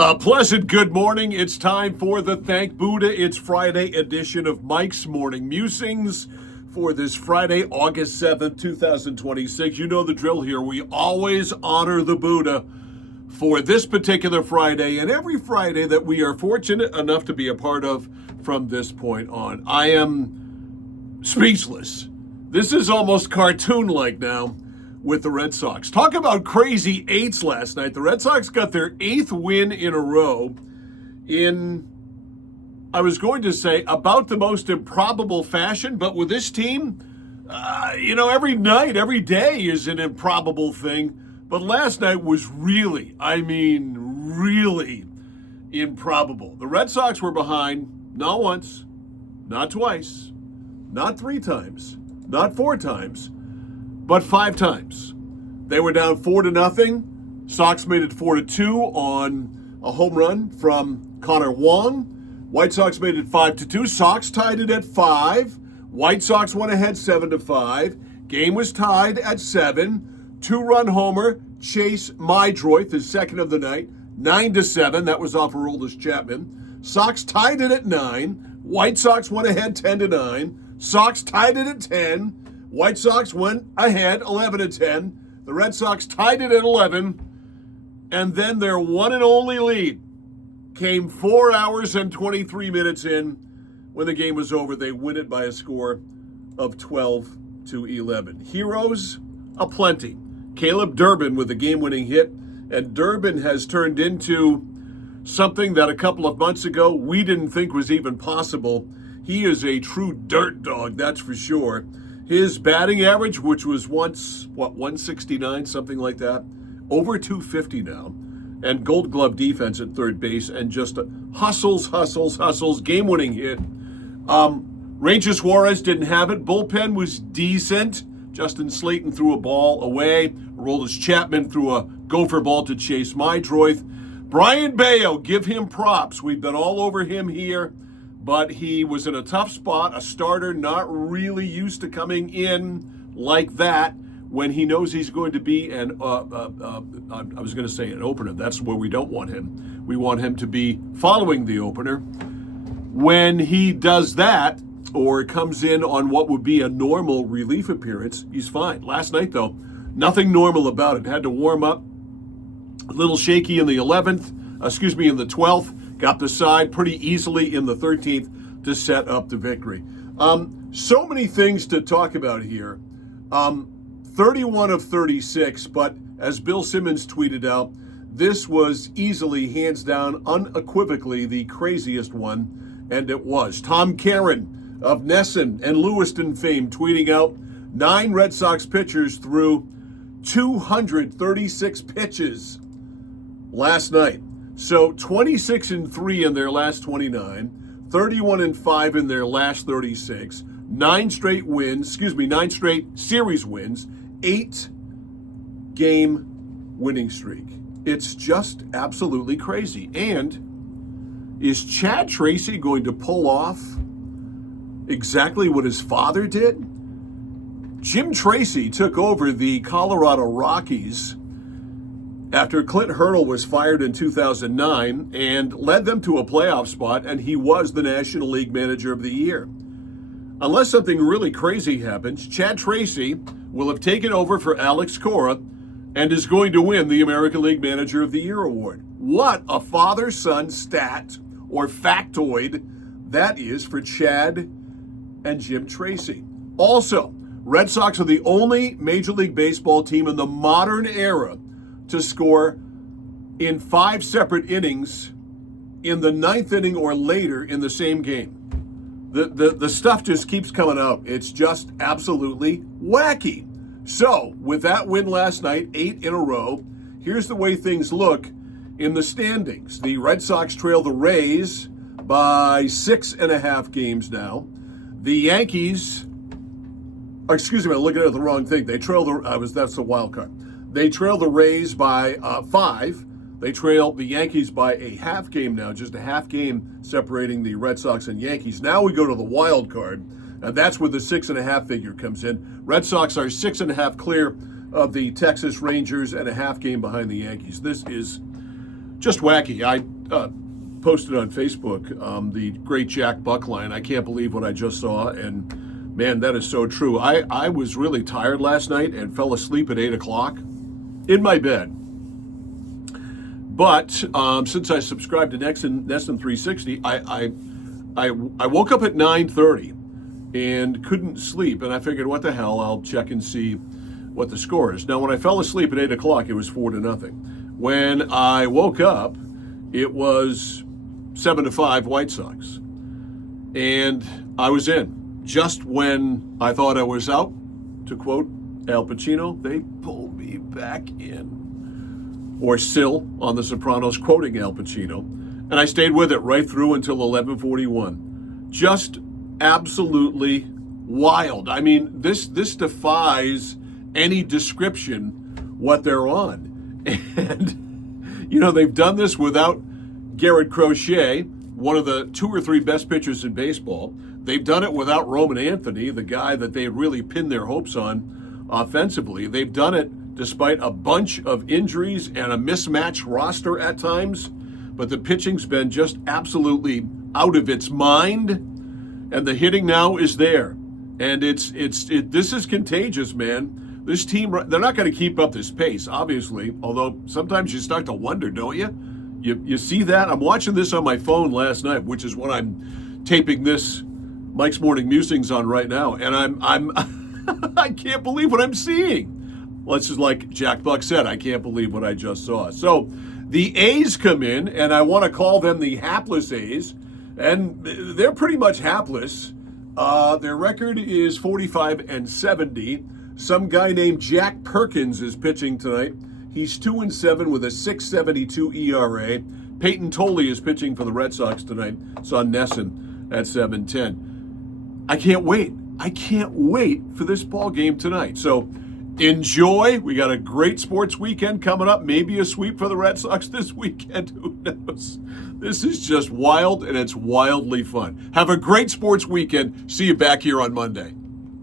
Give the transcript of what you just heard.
A pleasant good morning. It's time for the Thank Buddha. It's Friday edition of Mike's Morning Musings for this Friday, August 7th, 2026. You know the drill here. We always honor the Buddha for this particular Friday and every Friday that we are fortunate enough to be a part of from this point on. I am speechless. This is almost cartoon-like now with the Red Sox. Talk about crazy eights last night. The Red Sox got their 8th win in a row in, I was going to say, about the most improbable fashion, but with this team, every night, every day is an improbable thing. But last night was really improbable. The Red Sox were behind not once, not twice, not 3 times, not 4 times, but 5 times. They were down 4-0. Sox made it 4-2 on a home run from Connor Wong. White Sox made it 5-2. Sox tied it at 5. White Sox went ahead 7-5. Game was tied at 7. 2-run homer, Chase Mydroith, his second of the night, 9-7. That was off Aroldis Chapman. Sox tied it at 9. White Sox went ahead 10-9. Sox tied it at 10. White Sox went ahead 11-10. The Red Sox tied it at 11. And then their one and only lead came 4 hours and 23 minutes in. When the game was over, they win it by a score of 12-11. Heroes aplenty. Caleb Durbin with the game-winning hit. And Durbin has turned into something that a couple of months ago we didn't think was even possible. He is a true dirt dog, that's for sure. His batting average, which was once, 169, something like that, over 250 now. And Gold Glove defense at third base and just hustles, game-winning hit. Ranger Suarez didn't have it. Bullpen was decent. Justin Slayton threw a ball away. Aroldis Chapman threw a gopher ball to Chase Mydroith. Brian Bayo, give him props. We've been all over him here. But he was in a tough spot, a starter not really used to coming in like that when he knows he's going to be I was going to say an opener. That's where we don't want him. We want him to be following the opener. When he does that or comes in on what would be a normal relief appearance, he's fine. Last night, though, nothing normal about it. Had to warm up. A little shaky in the 12th. Got the side pretty easily in the 13th to set up the victory. So many things to talk about here. 31 of 36, but as Bill Simmons tweeted out, this was easily, hands down, unequivocally the craziest one, and it was. Tom Caron of Nesson and Lewiston fame tweeting out 9 Red Sox pitchers threw 236 pitches last night. So 26-3 in their last 29, 31-5 in their last 36, 9 straight series wins, 8-game winning streak. It's just absolutely crazy. And is Chad Tracy going to pull off exactly what his father did? Jim Tracy took over the Colorado Rockies after Clint Hurdle was fired in 2009 and led them to a playoff spot, and he was the National League Manager of the Year. Unless something really crazy happens, Chad Tracy will have taken over for Alex Cora and is going to win the American League Manager of the Year award. What a father-son stat or factoid that is for Chad and Jim Tracy. Also, Red Sox are the only Major League Baseball team in the modern era to score in 5 separate innings in the 9th inning or later in the same game. The stuff just keeps coming out. It's just absolutely wacky. So, with that win last night, 8 in a row, here's the way things look in the standings. The Red Sox trail the Rays by 6.5 games now. The Yankees, I'm looking at the wrong thing. They trail that's the wild card. They trail the Rays by 5. They trail the Yankees by a half game now, just a half game separating the Red Sox and Yankees. Now we go to the wild card, and that's where the 6.5 figure comes in. Red Sox are 6.5 clear of the Texas Rangers and a half game behind the Yankees. This is just wacky. I posted on Facebook the great Jack Buck line. I can't believe what I just saw, and man, that is so true. I was really tired last night and fell asleep at 8 o'clock in my bed. But since I subscribed to Nesson 360, I woke up at 9:30 and couldn't sleep, and I figured, what the hell, I'll check and see what the score is. Now, when I fell asleep at 8 o'clock, it was 4-0. When I woke up, it was 7-5 White Sox. And I was in. Just when I thought I was out, to quote Al Pacino, they pulled me back in. Or Sil on The Sopranos, quoting Al Pacino. And I stayed with it right through until 11:41. Just absolutely wild. I mean, this defies any description what they're on. And, you know, they've done this without Garrett Crochet, one of the 2 or 3 best pitchers in baseball. They've done it without Roman Anthony, the guy that they really pinned their hopes on offensively. They've done it despite a bunch of injuries and a mismatched roster at times. But the pitching's been just absolutely out of its mind. And the hitting now is there. And this is contagious, man. This team, they're not going to keep up this pace, obviously, although sometimes you start to wonder, don't you? You see that? I'm watching this on my phone last night, which is what I'm taping this Mike's Morning Musings on right now, and I'm I can't believe what I'm seeing. Well, it's just like Jack Buck said, I can't believe what I just saw. So the A's come in, and I want to call them the hapless A's. And they're pretty much hapless. Their record is 45-70. Some guy named Jack Perkins is pitching tonight. He's 2-7 with a 6.72 ERA. Peyton Tolley is pitching for the Red Sox tonight. Saw Nesson at 7.10. I can't wait. I can't wait for this ball game tonight. So enjoy. We got a great sports weekend coming up. Maybe a sweep for the Red Sox this weekend. Who knows? This is just wild, and it's wildly fun. Have a great sports weekend. See you back here on Monday.